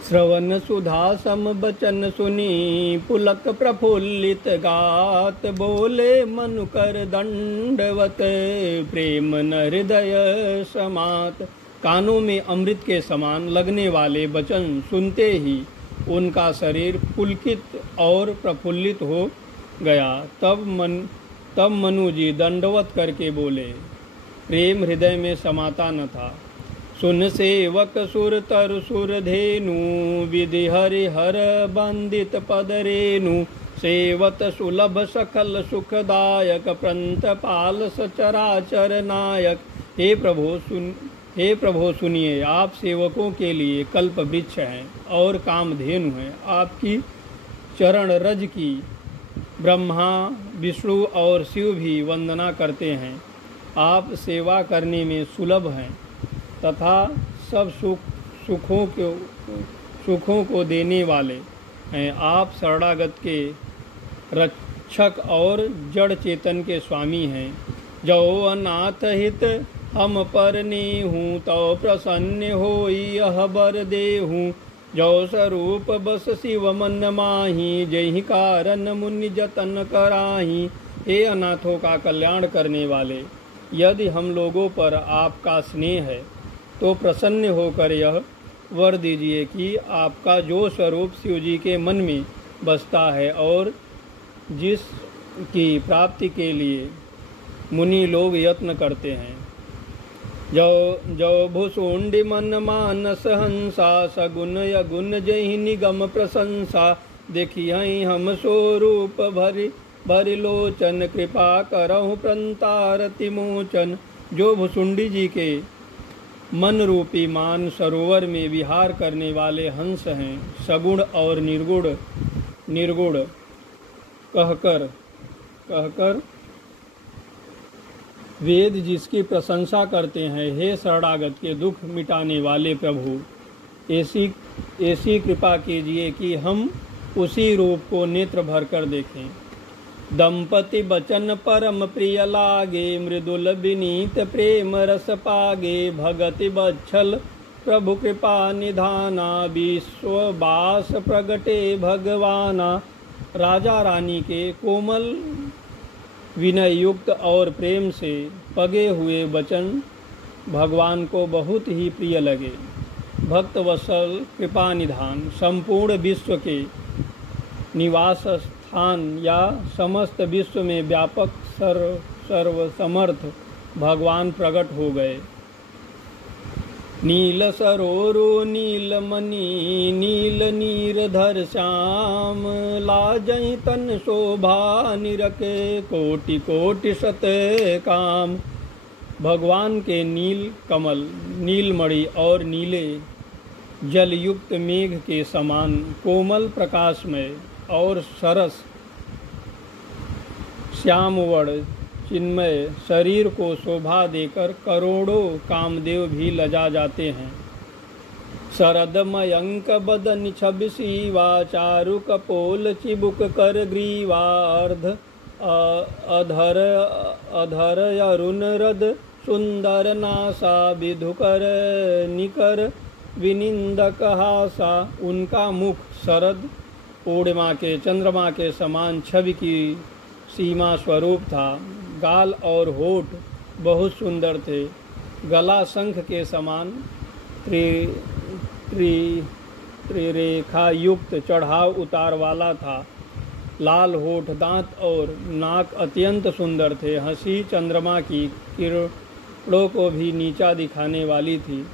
श्रवण सुधा सम बचन सुनी पुलक प्रफुल्लित गात, बोले मनु कर दंडवत प्रेम न हृदय समात। कानों में अमृत के समान लगने वाले वचन सुनते ही उनका शरीर पुलकित और प्रफुल्लित हो गया। तब मनु जी दंडवत करके बोले, प्रेम हृदय में समाता न था। सुन सेवक सुर तरु सुर धेनु, विधि हरि हर बंदित पद रेनु। सेवत सुलभ सकल सुखदायक, प्रंत पाल सचराचर नायक। हे प्रभु सुनिए, आप सेवकों के लिए कल्प वृक्ष हैं और कामधेनु हैं। आपकी चरण रज की ब्रह्मा विष्णु और शिव भी वंदना करते हैं। आप सेवा करने में सुलभ हैं तथा सब सुखों को देने वाले हैं। आप शरणागत के रक्षक और जड़ चेतन के स्वामी हैं। जो अनाथ हित हम पर नेहूँ, तो प्रसन्न होई यह बर देहूँ। जो स्वरूप बस शिव मन माही, जहि कारण मुनि जतन कराही। हे अनाथों का कल्याण करने वाले, यदि हम लोगों पर आपका स्नेह है तो प्रसन्न होकर यह वर दीजिए कि आपका जो स्वरूप शिव जी के मन में बसता है और जिसकी प्राप्ति के लिए मुनि लोग यत्न करते हैं। जो भुसुंडी मन मानस हंसा, सगुन यगुन जहि निगम प्रशंसा। देखिए हम स्वरूप भरि लोचन, कृपा करहु प्रंतारति मोचन। जो भुसुंडी जी के मन रूपी मान सरोवर में विहार करने वाले हंस हैं, सगुण और निर्गुण कहकर वेद जिसकी प्रशंसा करते हैं। हे शरणागत के दुख मिटाने वाले प्रभु, ऐसी कृपा कीजिए कि हम उसी रूप को नेत्र भर कर देखें। दंपति बचन परम प्रिय लागे, मृदुल विनीत प्रेम रस पागे। भगति बच्छल प्रभु कृपा निधाना, विश्ववास प्रगटे भगवाना। राजा रानी के कोमल विनय युक्त और प्रेम से पगे हुए वचन भगवान को बहुत ही प्रिय लगे। भक्त वत्सल कृपा निधान, संपूर्ण विश्व के निवास स्थान या समस्त विश्व में व्यापक सर्व समर्थ भगवान प्रकट हो गए। नील सरोरो नीलमणि, नील नीरधर श्याम। लाजहि तन शोभा निरखे, कोटि कोटि शत काम। भगवान के नील कमल, नीलमणि और नीले जलयुक्त मेघ के समान कोमल प्रकाशमय और सरस श्यामवर्ण चिन्मय शरीर को शोभा देकर करोड़ों कामदेव भी लजा जाते हैं। शरद मयंक बदन छब सीवा, चारु कपोल चिबुक कर ग्रीवा। अधर अरुण रद सुंदर नासा, विधुकर निकर विनिंदक हासा। उनका मुख शरद पूर्णिमा के चंद्रमा के समान छवि की सीमा स्वरूप था। गाल और होठ बहुत सुंदर थे। गला शंख के समान त्रिरेखा युक्त चढ़ाव उतार वाला था। लाल होठ, दांत और नाक अत्यंत सुंदर थे। हंसी चंद्रमा की किरणों को भी नीचा दिखाने वाली थी।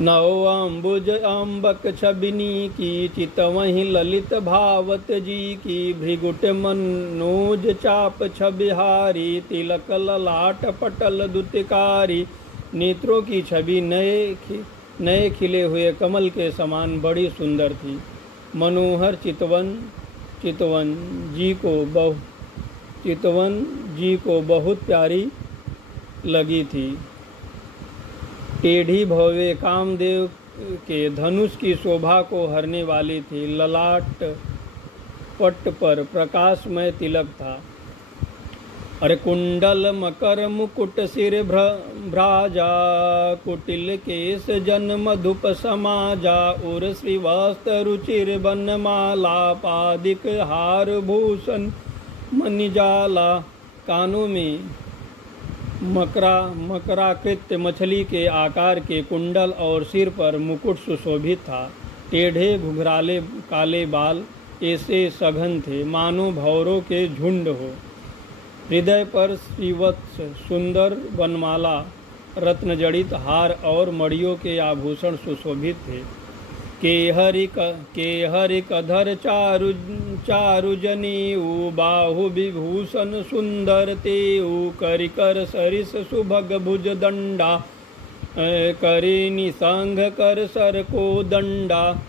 नौ अम्बुज अम्बक छबिनी की, चितवहीं ललित भावत जी की। भृगुट मनोज चाप छबिहारी, तिलक ललाट पटल दुतिकारी। नेत्रों की छवि नए खिले हुए कमल के समान बड़ी सुंदर थी। मनोहर चितवन जी को बहुत प्यारी लगी थी। टेढ़ी भव्य कामदेव के धनुष की शोभा को हरने वाली थी। ललाट पट्ट पर प्रकाशमय तिलक था। अरे कुंडल मकर मुकुट सिर भ्राजा, कुटिल केस जन मधुप समाजा, उर श्रीवस्त्र रुचिर बनमाला, पादिक हार भूषण मणिजाला। कानों में मकराकृत मछली के आकार के कुंडल और सिर पर मुकुट सुशोभित था। टेढ़े घुघराले काले बाल ऐसे सघन थे मानो भौरों के झुंड हो। हृदय पर श्रीवत्स सुंदर वनमाला, रत्न जड़ित हार और मणियों के आभूषण सुशोभित थे। केहरि कधर चारु जनेऊ, बाहु विभूषण सुंदर तेऊ, करिकर सरिस सुभग भुज दंडा, करे निसंग कर सर को दंडा।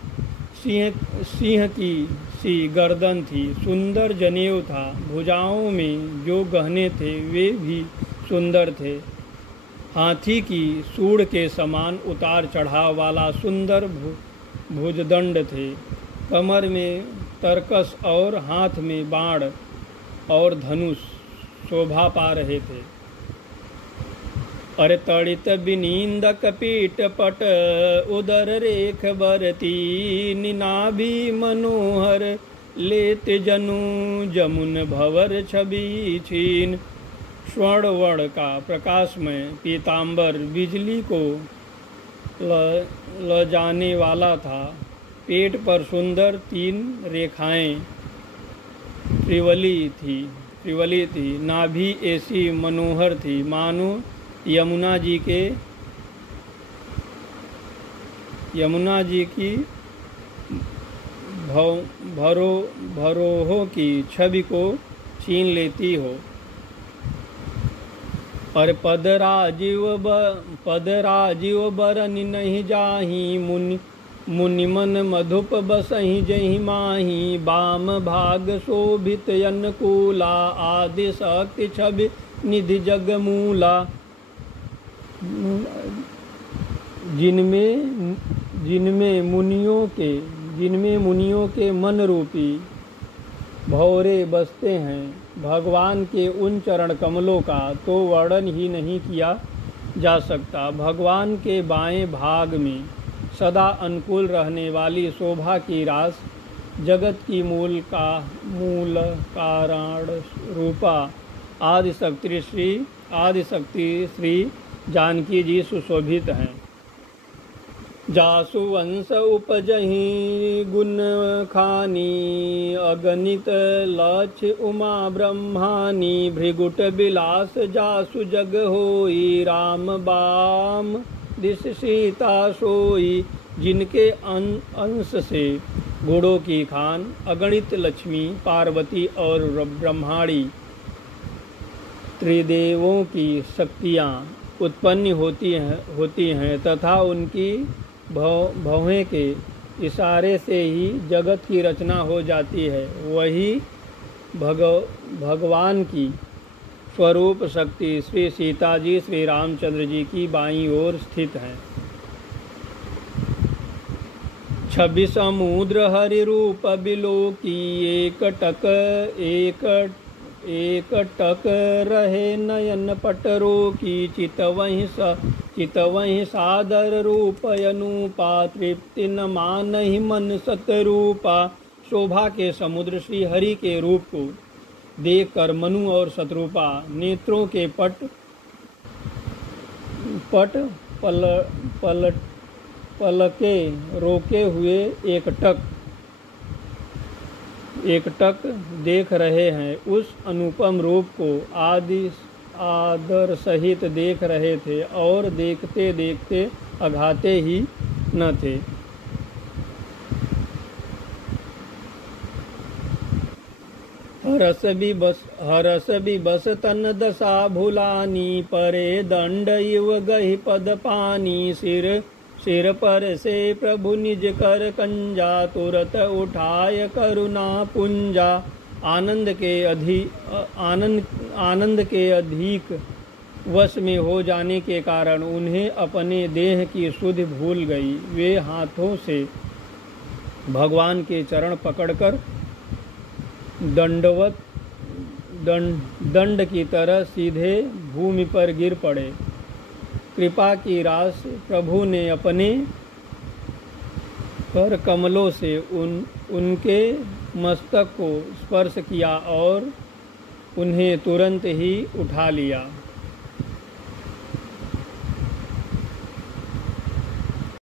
सिंह की सी गर्दन थी, सुंदर जनेऊ था। भुजाओं में जो गहने थे वे भी सुंदर थे। हाथी की सूंड के समान उतार चढ़ाव वाला सुंदर भुजदंड थे। कमर में तरकस और हाथ में बाण और धनुष शोभा पा रहे थे। अरे तड़ित विनींदक पीठ पट, उदर रेख बरती, निनाभि मनोहर लेत जनु, जमुन भवर छवि छीन। स्वर्ण वर्ण का प्रकाशमय पीताम्बर बिजली को ल जाने वाला था। पेट पर सुंदर 3 रेखाएं त्रिवली थी। नाभि ऐसी मनोहर थी मानो यमुना जी की भरोहों की छवि को छीन लेती हो। और पद राजीव बरन नहीं जाही, मुनिमन मधुप बसही जही माही। बाम भाग शोभित अनुकूला, आदि शक्ति छवि निधि जगमूला। जिनमें मुनियों के मन रूपी भौरे बसते हैं। भगवान के उन चरण कमलों का तो वर्णन ही नहीं किया जा सकता। भगवान के बाएं भाग में सदा अनुकूल रहने वाली शोभा की रास, जगत की मूल कारण रूपा आदिशक्ति श्री जानकी जी सुशोभित हैं। जासु वंश उपजहि गुण खानी, अगणित लक्ष्य उमा ब्रह्मानी। भृगुट विलास जासु जग होई, राम बाम दिश सीता सोई। जिनके अंश से गुणों की खान अगणित लक्ष्मी, पार्वती और ब्रह्माणी त्रिदेवों की शक्तियाँ उत्पन्न होती हैं तथा उनकी भौहें के इशारे से ही जगत की रचना हो जाती है। वही भगवान की स्वरूप शक्ति श्री सीता जी श्री रामचंद्र जी की बाईं ओर स्थित हैं। 26 समुद्र हरि रूप बिलोकी, एक टक रहे नयन पटरो की। चितवहीं सादर रूप अनुपा, तृप्ति न मानहि मन सतरूपा। शोभा के समुद्र श्री हरि के रूप को देखकर मनु और शत्रुपा नेत्रों के पलके रोके हुए एकटक देख रहे हैं। उस अनुपम रूप को आदर सहित देख रहे थे और देखते देखते अघाते ही न थे। हरस भी बस तन दशा भुलानी, परे दंड इव गहि पद पानी। सिर पर से प्रभु निज कर कंजा, तुरत उठाय करुणा पुंजा। आनंद के अधिक वश में हो जाने के कारण उन्हें अपने देह की सुधि भूल गई। वे हाथों से भगवान के चरण पकड़कर दंड की तरह सीधे भूमि पर गिर पड़े। कृपा की रास प्रभु ने अपने कर कमलों से उनके मस्तक को स्पर्श किया और उन्हें तुरंत ही उठा लिया।